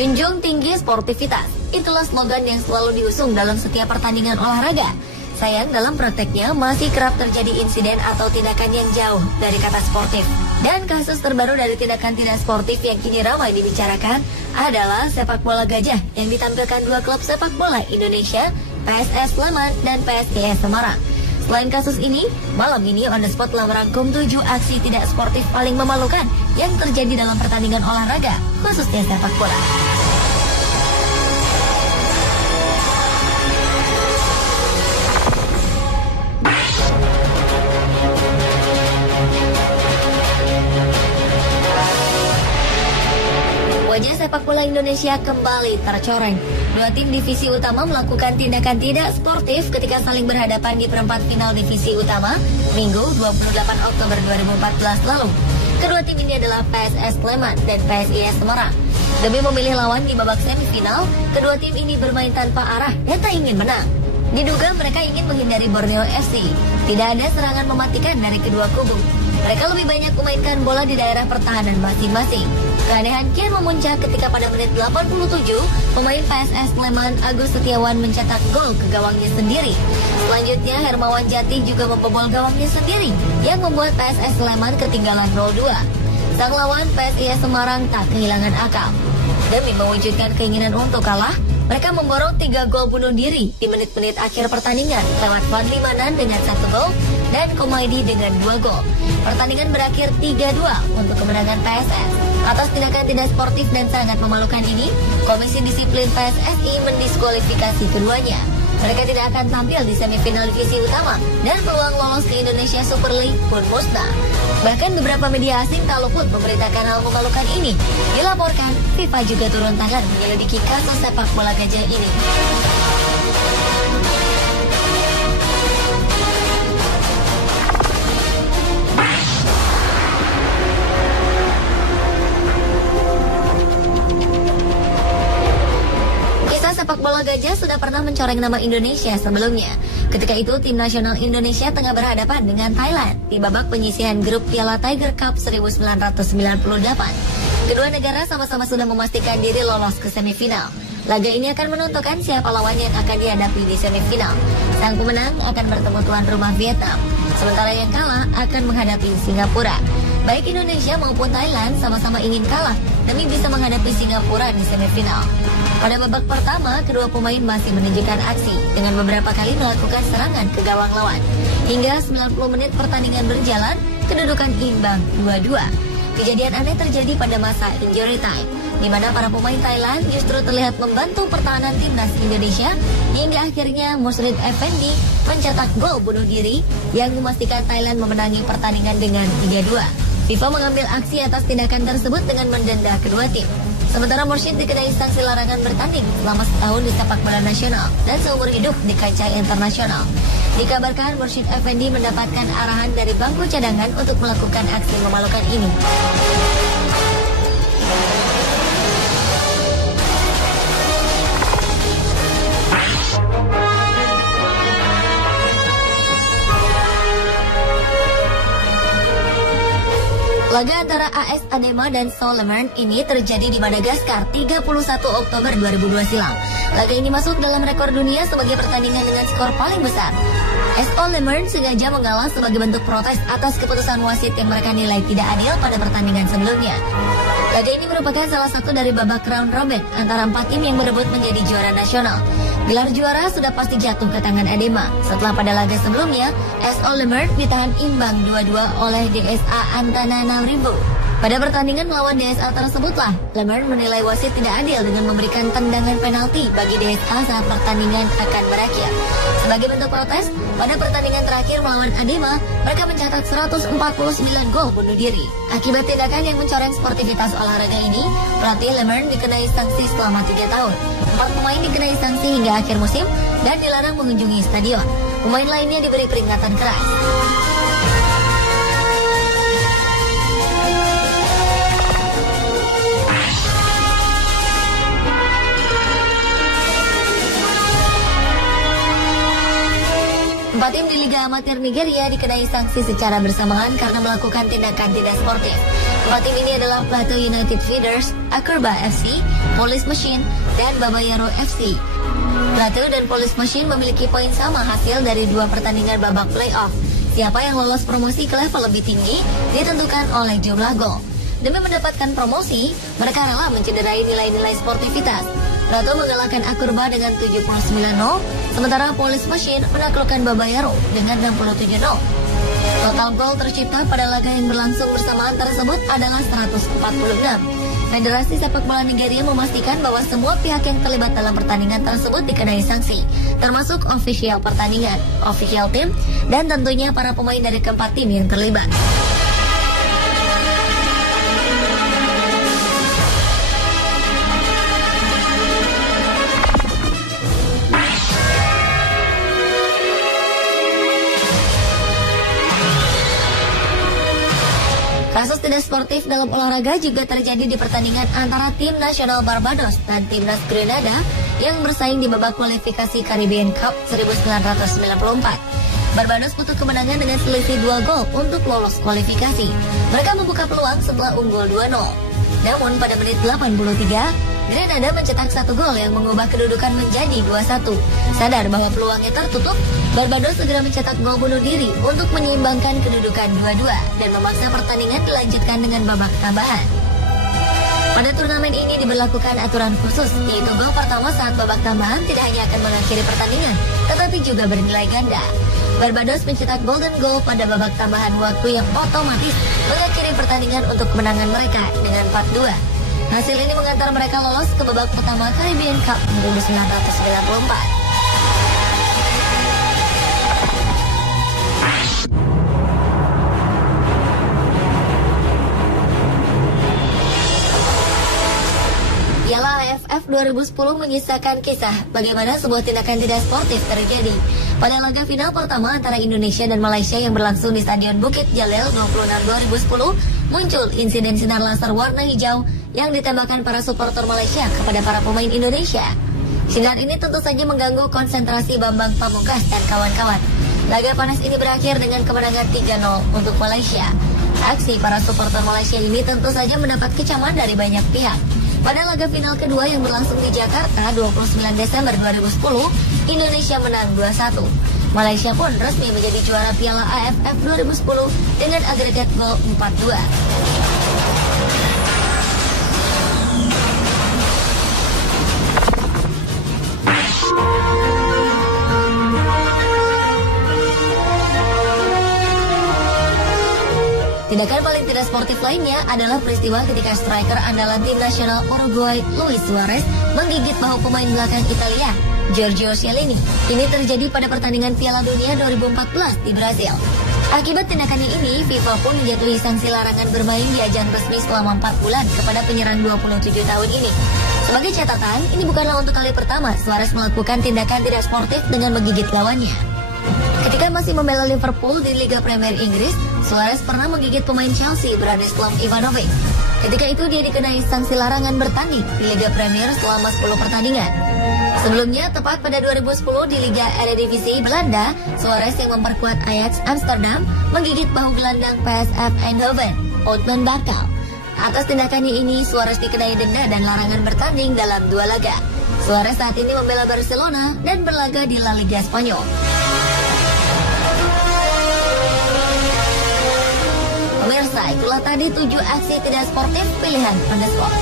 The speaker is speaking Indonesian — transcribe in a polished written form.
Junjung tinggi sportivitas, itulah slogan yang selalu diusung dalam setiap pertandingan olahraga. Sayang, dalam prakteknya masih kerap terjadi insiden atau tindakan yang jauh dari kata sportif. Dan kasus terbaru dari tindakan tidak sportif yang kini ramai dibicarakan adalah sepak bola gajah yang ditampilkan dua klub sepak bola Indonesia, PSS Sleman dan PSIS Semarang. Selain kasus ini, malam ini On The Spot telah merangkum 7 aksi tidak sportif paling memalukan yang terjadi dalam pertandingan olahraga, khususnya sepak bola. Wajah sepak bola Indonesia kembali tercoreng. Dua tim divisi utama melakukan tindakan tidak sportif ketika saling berhadapan di perempat final divisi utama Minggu 28 Oktober 2014 lalu. Kedua tim ini adalah PSS Sleman dan PSIS Semarang. Demi memilih lawan di babak semifinal, kedua tim ini bermain tanpa arah dan tak ingin menang. Diduga mereka ingin menghindari Borneo FC. Tidak ada serangan mematikan dari kedua kubu. Mereka lebih banyak memainkan bola di daerah pertahanan masing-masing. Keanehan kian memuncak ketika pada menit 87, pemain PSS Sleman Agus Setiawan mencetak gol ke gawangnya sendiri. Selanjutnya Hermawan Jati juga membobol gawangnya sendiri yang membuat PSS Sleman ketinggalan 0-2. Sang lawan PSIS Semarang tak kehilangan akal. Demi mewujudkan keinginan untuk kalah, mereka memborong 3 gol bunuh diri di menit-menit akhir pertandingan lewat Fadli Manan dengan 1 gol dan Komaidi dengan 2 gol. Pertandingan berakhir 3-2 untuk kemenangan PSS. Atas tindakan tidak sportif dan sangat memalukan ini, Komisi Disiplin PSSI mendiskualifikasi keduanya. Mereka tidak akan tampil di semifinal divisi utama dan peluang lolos ke Indonesia Super League pun musnah. Bahkan beberapa media asing tak luput memberitakan hal memalukan ini. Dilaporkan, FIFA juga turun tangan menyelidiki kasus sepak bola gajah ini. Sepak bola gajah sudah pernah mencoreng nama Indonesia sebelumnya. Ketika itu, tim nasional Indonesia tengah berhadapan dengan Thailand di babak penyisihan grup Piala Tiger Cup 1998. Kedua negara sama-sama sudah memastikan diri lolos ke semifinal. Laga ini akan menentukan siapa lawan yang akan dihadapi di semifinal. Sang pemenang akan bertemu tuan rumah Vietnam, sementara yang kalah akan menghadapi Singapura. Baik Indonesia maupun Thailand sama-sama ingin kalah demi bisa menghadapi Singapura di semifinal. Pada babak pertama, kedua pemain masih menunjukkan aksi dengan beberapa kali melakukan serangan ke gawang lawan. Hingga 90 menit pertandingan berjalan, kedudukan imbang 2-2. Kejadian aneh terjadi pada masa injury time, di mana para pemain Thailand justru terlihat membantu pertahanan timnas Indonesia hingga akhirnya Musrid Effendi mencetak gol bunuh diri yang memastikan Thailand memenangi pertandingan dengan 3-2. FIFA mengambil aksi atas tindakan tersebut dengan mendenda kedua tim. Sementara Mursyid dikenai sanksi larangan bertanding selama setahun di sepak bola nasional dan seumur hidup di kancah internasional. Dikabarkan Mursyid Effendi mendapatkan arahan dari bangku cadangan untuk melakukan aksi memalukan ini. Laga antara AS Adema dan Solomon ini terjadi di Madagaskar 31 Oktober 2002 silam. Laga ini masuk dalam rekor dunia sebagai pertandingan dengan skor paling besar. SO Lemern sengaja mengalah sebagai bentuk protes atas keputusan wasit yang mereka nilai tidak adil pada pertandingan sebelumnya. Laga ini merupakan salah satu dari babak round robin antara 4 tim yang berebut menjadi juara nasional. Gelar juara sudah pasti jatuh ke tangan Adema setelah pada laga sebelumnya SO Lemern ditahan imbang 2-2 oleh DSA Antananarivo. Pada pertandingan melawan DSA tersebutlah, Lemern menilai wasit tidak adil dengan memberikan tendangan penalti bagi DSA saat pertandingan akan berakhir. Sebagai bentuk protes, pada pertandingan terakhir melawan Adema, mereka mencatat 149 gol bunuh diri. Akibat tindakan yang mencoreng sportivitas olahraga ini, pelatih Lemern dikenai sanksi selama 3 tahun. 4 pemain dikenai sanksi hingga akhir musim dan dilarang mengunjungi stadion. Pemain lainnya diberi peringatan keras. Empat tim di Liga Amatir Nigeria dikenai sanksi secara bersamaan karena melakukan tindakan tidak sportif. Empat tim ini adalah Plateau United Feeders, Akurba FC, Police Machine, dan Babayaro FC. Plateau dan Police Machine memiliki poin sama hasil dari 2 pertandingan babak playoff. Siapa yang lolos promosi ke level lebih tinggi ditentukan oleh jumlah gol. Demi mendapatkan promosi, mereka rela mencederai nilai-nilai sportivitas. Plateau mengalahkan Akurba dengan 79-0, sementara Police Machine menaklukkan Babayaro dengan 67-0. Total gol tercipta pada laga yang berlangsung bersamaan tersebut adalah 146. Federasi Sepak Bola Nigeria memastikan bahwa semua pihak yang terlibat dalam pertandingan tersebut dikenai sanksi, termasuk ofisial pertandingan, official tim, dan tentunya para pemain dari keempat tim yang terlibat. Kasus tidak sportif dalam olahraga juga terjadi di pertandingan antara tim nasional Barbados dan timnas Grenada yang bersaing di babak kualifikasi Caribbean Cup 1994. Barbados butuh kemenangan dengan selisih 2 gol untuk lolos kualifikasi. Mereka membuka peluang setelah unggul 2-0. Namun pada menit 83, Grenada mencetak 1 gol yang mengubah kedudukan menjadi 2-1. Sadar bahwa peluangnya tertutup, Barbados segera mencetak gol bunuh diri untuk menyeimbangkan kedudukan 2-2 dan memaksa pertandingan dilanjutkan dengan babak tambahan. Pada turnamen ini diberlakukan aturan khusus, yaitu gol pertama saat babak tambahan tidak hanya akan mengakhiri pertandingan, tetapi juga bernilai ganda. Barbados mencetak golden goal pada babak tambahan waktu yang otomatis mengakhiri pertandingan untuk kemenangan mereka dengan 4-2. Hasil ini mengantar mereka lolos ke babak pertama Caribbean Cup 1994. Piala AFF 2010 menyisakan kisah bagaimana sebuah tindakan tidak sportif terjadi. Pada laga final pertama antara Indonesia dan Malaysia yang berlangsung di Stadion Bukit Jalil 26 2010, muncul insiden sinar laser warna hijau yang ditembakkan para supporter Malaysia kepada para pemain Indonesia. Sinar ini tentu saja mengganggu konsentrasi Bambang Pamungkas dan kawan-kawan. Laga panas ini berakhir dengan kemenangan 3-0 untuk Malaysia. Aksi para supporter Malaysia ini tentu saja mendapat kecaman dari banyak pihak. Pada laga final kedua yang berlangsung di Jakarta 29 Desember 2010, Indonesia menang 2-1. Malaysia pun resmi menjadi juara Piala AFF 2010 dengan agregat gol 4-2. Tindakan paling tidak sportif lainnya adalah peristiwa ketika striker andalan tim nasional Uruguay Luis Suarez menggigit bahu pemain belakang Italia, Giorgio Chiellini. Ini terjadi pada pertandingan Piala Dunia 2014 di Brasil. Akibat tindakannya ini, FIFA pun menjatuhi sanksi larangan bermain di ajang resmi selama 4 bulan kepada penyerang 27 tahun ini. Sebagai catatan, ini bukanlah untuk kali pertama Suarez melakukan tindakan tidak sportif dengan menggigit lawannya. Ketika masih membela Liverpool di Liga Premier Inggris, Suarez pernah menggigit pemain Chelsea Branislav Ivanovic. Ketika itu dia dikenai sanksi larangan bertanding di Liga Premier selama 10 pertandingan. Sebelumnya, tepat pada 2010 di Liga Eredivisie Belanda, Suarez yang memperkuat Ajax Amsterdam menggigit bahu gelandang PSV Eindhoven, Oudman Bakal. Atas tindakannya ini, Suarez dikenai denda dan larangan bertanding dalam 2 laga. Suarez saat ini membela Barcelona dan berlaga di La Liga Spanyol. Pemirsa, itulah tadi 7 aksi tidak sportif pilihan Anda Sport.